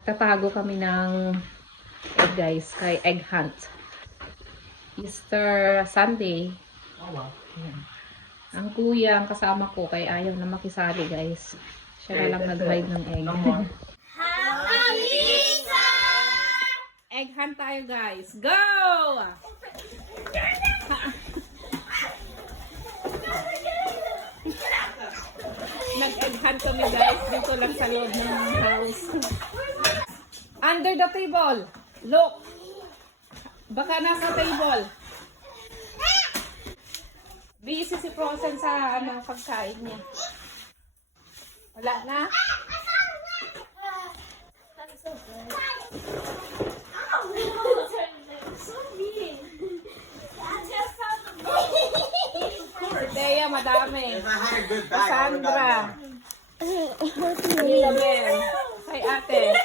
Tatago kami ng egg guys, kay egg hunt. Easter Sunday. Oh, wow. Ayan. Ang kuya, ang kasama ko, kay ayaw na makisali guys. Siya na lang nag-hide ng egg. No more. Egg hunt tayo guys. Go! Nag-egg hunt kami guys. Dito lang sa loob ng house. Under the table. Look. Baka nasa table. Busy si Frozen sa pagkain niya. Wala na? Dea, madami. If I had a good bag, I would have Sandra. got more. Isabel. Kay ate.